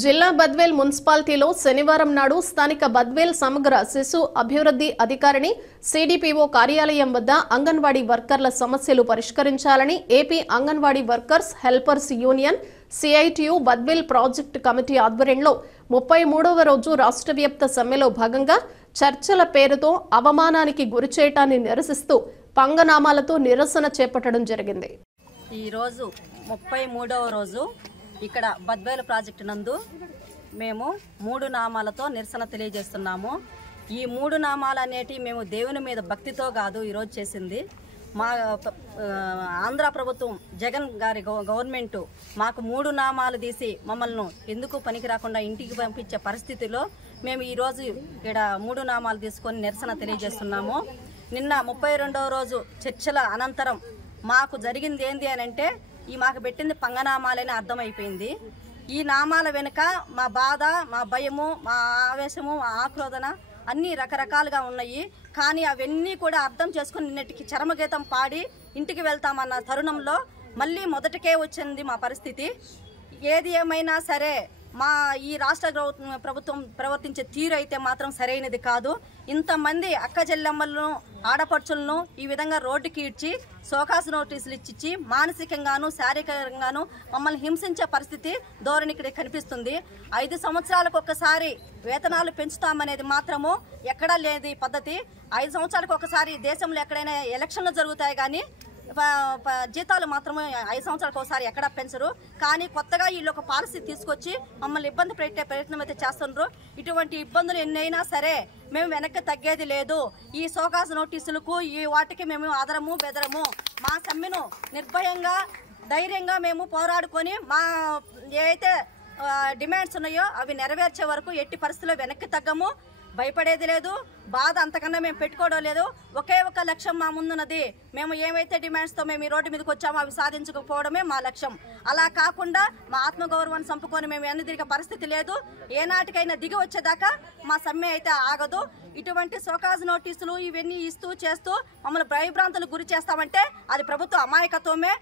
జిల్లా బద్వేల్ మున్సిపాలిటీలో శనివారం నాడు స్థానిక బద్వేల్ సమగ్ర శిశు అభివృద్ధి అధికారిని సిడిపిఓ కార్యాలయం వద్ద అంగన్వాడీ వర్కర్ల సమస్యలు పరిష్కరించాలని AP anganwadi workers helpers union CITU Badvel project committee ఆధ్వర్యంలో 33వ రోజు రాష్ట్ర వ్యాప్త సమ్మెలో భాగంగా చర్చల పేరుతో అవమానానికి గురిచేయటాన్ని నిరసిస్తూ పంగనామాలతో నిరసన చేపట్టడం జరిగింది. ఈ రోజు 33వ రోజు ఇక్కడ బద్వేల్ ప్రాజెక్టు నందు మేము 3 నామాలతో నిరసన తెలియజేస్తున్నాము. ఈ 3 నామాలు అనేటి మేము దేవుని మీద భక్తితో కాదు ఈరోజు చేసింది. మా ఆంధ్ర ప్రభుత్వం జగన్ గారి గవర్నమెంట్ మాకు 3 నామాలు తీసి మమ్మల్ని ఎందుకు పనికి రాకుండా ఇంటికి పంపించే పరిస్థితిలో మేము ఈరోజు ఇక్కడ 3 నామాలు తీసుకొని నిరసన తెలియజేస్తున్నాము. నిన్న 32వ రోజు చర్చల అనంతరం మాకు జరిగింది ఏంది అని అంటే మాకు పెట్టింది పంగనామాలని అర్థమైపోయింది. ఈ నామాల వెనుక మా బాధ, మా భయము, మా ఆవేశము, మా ఆక్రోధన అన్నీ రకరకాలుగా ఉన్నాయి. కానీ అవన్నీ కూడా అర్థం చేసుకుని నిన్నటికి చరమగీతం పాడి ఇంటికి వెళ్తామన్న తరుణంలో మళ్ళీ మొదటికే వచ్చింది మా పరిస్థితి. ఏది ఏమైనా సరే మా ఈ రాష్ట్ర ప్రభుత్వం ప్రవర్తించే తీరు అయితే మాత్రం సరైనది కాదు. ఇంతమంది అక్క చెల్లెమ్మలను, ఆడపడుచులను ఈ విధంగా రోడ్డుకి ఇచ్చి సోకాసు నోటీసులు ఇచ్చి మానసికంగాను శారీరకంగాను మమ్మల్ని హింసించే పరిస్థితి ధోరణి ఇక్కడ కనిపిస్తుంది. 5 సంవత్సరాలకు ఒక్కసారి వేతనాలు పెంచుతామనేది మాత్రము ఎక్కడా లేదు ఈ పద్ధతి. 5 సంవత్సరాలకు ఒకసారి దేశంలో ఎక్కడైనా ఎలక్షన్లు జరుగుతాయి కానీ జీతాలు మాత్రమే 5 సంవత్సరాలకు ఒకసారి ఎక్కడా పెంచరు. కానీ కొత్తగా వీళ్ళు ఒక పాలసీ తీసుకొచ్చి మమ్మల్ని ఇబ్బంది పెట్టే ప్రయత్నం అయితే చేస్తున్నారు. ఇటువంటి ఇబ్బందులు ఎన్నైనా సరే మేము వెనక్కి తగ్గేది లేదు. ఈ సోకాసు నోటీసులకు ఈ వాటికి మేము ఆదరము బెదరము. మా సమ్మెను నిర్భయంగా ధైర్యంగా మేము పోరాడుకొని మా ఏవైతే డిమాండ్స్ ఉన్నాయో అవి నెరవేర్చే వరకు ఎట్టి పరిస్థితుల్లో వెనక్కి తగ్గము. భయపడేది లేదు, బాధ అంతకన్నా మేము పెట్టుకోవడం లేదు. ఒకే ఒక లక్ష్యం మా ముందున్నది. మేము ఏవైతే డిమాండ్స్తో మేము ఈ రోడ్డు మీదకి వచ్చామో అవి సాధించకపోవడమే మా లక్ష్యం. అలా కాకుండా మా ఆత్మగౌరవాన్ని చంపుకొని మేము ఎన్ని తిరిగే పరిస్థితి లేదు. ఏనాటికైనా దిగి వచ్చేదాకా మా సమ్మె అయితే ఆగదు. ఇటువంటి సోకాజు నోటీసులు ఇవన్నీ ఇస్తూ చేస్తూ మమ్మల్ని భయభ్రాంతులకు గురి చేస్తామంటే అది ప్రభుత్వ అమాయకత్వమే.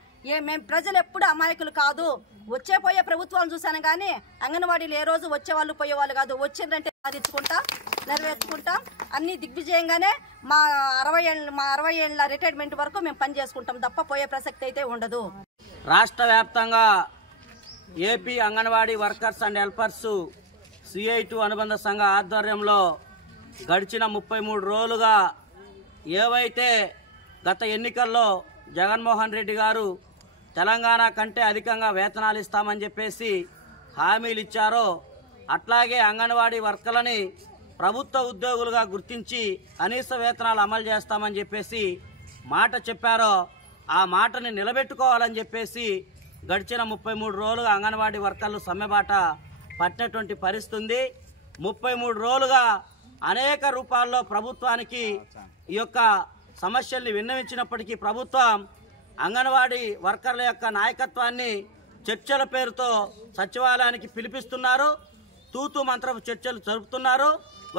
మేము ప్రజలు ఎప్పుడు అమాయకులు కాదు. పోయే ప్రభుత్వాలను చూశాను కానీ అంగన్వాడీలు ఏ రోజు వచ్చేవాళ్ళు పోయేవాళ్ళు కాదు. వచ్చిందంటే సాధించుకుంటాం, నెరవేర్చుకుంటాం. అన్ని దిగ్విజయంగానే మా 60 ఏళ్ళ రిటైర్మెంట్ వరకు మేము పని చేసుకుంటాం తప్ప పోయే ప్రసక్తి అయితే ఉండదు. రాష్ట్ర వ్యాప్తంగా AP anganwadi workers and helpers CITU అనుబంధ సంఘ ఆధ్వర్యంలో గడిచిన 33 రోజులుగా ఏవైతే గత ఎన్నికల్లో జగన్మోహన్ రెడ్డి గారు తెలంగాణ కంటే అధికంగా వేతనాలు ఇస్తామని చెప్పేసి హామీలు ఇచ్చారో అట్లాగే అంగన్వాడీ వర్కర్లని ప్రభుత్వ ఉద్యోగులుగా గుర్తించి కనీస వేతనాలు అమలు చేస్తామని చెప్పేసి మాట చెప్పారో ఆ మాటని నిలబెట్టుకోవాలని చెప్పేసి గడిచిన 33 రోజులుగా అంగన్వాడీ వర్కర్లు సమ్మెబాట పట్టినటువంటి పరిస్థితి. 33 రోజులుగా అనేక రూపాల్లో ప్రభుత్వానికి ఈ యొక్క సమస్యల్ని విన్నవించినప్పటికీ ప్రభుత్వం అంగన్వాడీ వర్కర్ల యొక్క నాయకత్వాన్ని చర్చల పేరుతో సచివాలయానికి పిలిపిస్తున్నారు. తూతూ మంత్రపు చర్చలు జరుపుతున్నారు.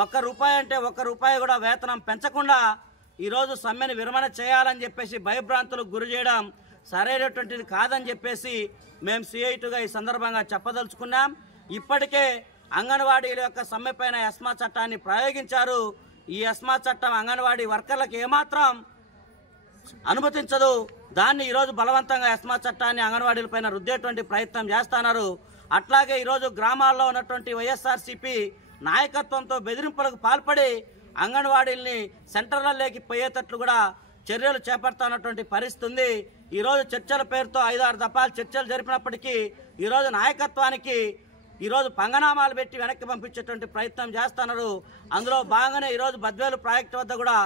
₹1 అంటే ₹1 కూడా వేతనం పెంచకుండా ఈరోజు సమ్మెను విరమణ చేయాలని చెప్పేసి భయభ్రాంతులకు గురి చేయడం సరైనటువంటిది కాదని చెప్పేసి మేము సిఐటిగా ఈ సందర్భంగా చెప్పదలుచుకున్నాం. ఇప్పటికే అంగన్వాడీల యొక్క సమ్మె పైన ఎస్మా చట్టాన్ని ప్రయోగించారు. ఈ ఎస్మా చట్టం అంగన్వాడీ వర్కర్లకు ఏమాత్రం అనుమతించదు. దాన్ని ఈరోజు బలవంతంగా ఎస్మా చట్టాన్ని అంగన్వాడీలపైన రుద్దేటువంటి ప్రయత్నం చేస్తున్నారు. అట్లాగే ఈరోజు గ్రామాల్లో ఉన్నటువంటి వైఎస్ఆర్సీపీ నాయకత్వంతో బెదిరింపులకు పాల్పడి అంగన్వాడీల్ని సెంటర్లలోకి పోయేటట్లు కూడా చర్యలు చేపడుతున్నటువంటి పరిస్థితి ఉంది. ఈరోజు చర్చల పేరుతో 5-6 దఫాలు చర్చలు జరిపినప్పటికీ ఈరోజు నాయకత్వానికి ఈరోజు పంగనామాలు పెట్టి వెనక్కి పంపించేటువంటి ప్రయత్నం చేస్తున్నారు. అందులో భాగంగానే ఈరోజు బద్వేలు ప్రాజెక్టు వద్ద కూడా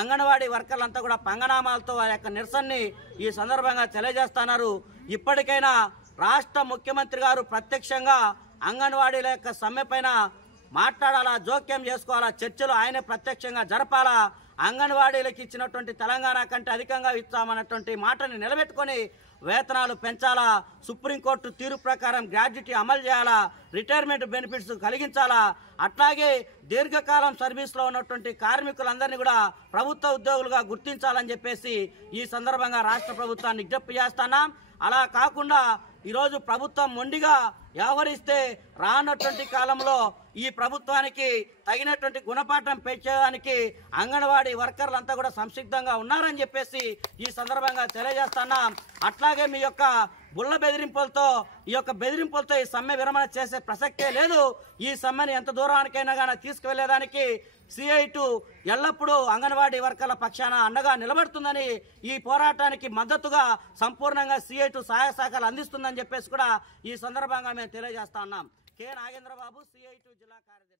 అంగన్వాడీ వర్కర్లంతా కూడా పంగనామాలతో వారి యొక్క నిరసనని ఈ సందర్భంగా తెలియజేస్తున్నారు. ఇప్పటికైనా రాష్ట్ర ముఖ్యమంత్రి గారు ప్రత్యక్షంగా అంగన్వాడీల యొక్క సమ్మె పైన మాట్లాడాలా, జోక్యం చేసుకోవాలా, చర్చలు ఆయనే ప్రత్యక్షంగా జరపాలా. అంగన్వాడీలకు ఇచ్చినటువంటి తెలంగాణ కంటే అధికంగా ఇస్తామన్నటువంటి మాటని నిలబెట్టుకొని వేతనాలు పెంచాలా, సుప్రీంకోర్టు తీర్పు ప్రకారం గ్రాడ్యుటీ అమలు చేయాలా, రిటైర్మెంట్ బెనిఫిట్స్ కలిగించాలా. అట్లాగే దీర్ఘకాలం సర్వీస్లో ఉన్నటువంటి కార్మికులందరినీ కూడా ప్రభుత్వ ఉద్యోగులుగా గుర్తించాలని చెప్పేసి ఈ సందర్భంగా రాష్ట్ర ప్రభుత్వాన్ని విజ్ఞప్తి చేస్తున్నాం. అలా కాకుండా ఈరోజు ప్రభుత్వం మొండిగా వ్యవహరిస్తే రానటువంటి కాలంలో ఈ ప్రభుత్వానికి తగినటువంటి గుణపాఠం పెంచడానికి అంగన్వాడీ వర్కర్లంతా కూడా సంసిద్ధంగా ఉన్నారని చెప్పేసి ఈ సందర్భంగా తెలియజేస్తున్నాం. అట్లాగే మీ యొక్క బుల్ల బెదిరింపులతో ఈ సమ్మె విరమణ చేసే ప్రసక్తే లేదు. ఈ సమ్మెను ఎంత దూరానికైనా కానీ తీసుకువెళ్లేదానికి CI2 ఎల్లప్పుడూ అంగన్వాడీ వర్కర్ల పక్షాన అండగా నిలబడుతుందని, ఈ పోరాటానికి మద్దతుగా సంపూర్ణంగా CI2 సహాయ సహకారాలు అందిస్తుందని చెప్పేసి కూడా ఈ సందర్భంగా మేము తెలియజేస్తా ఉన్నాం. కె నాగేంద్రబాబు, CI2 జిల్లా కార్యదర్శి.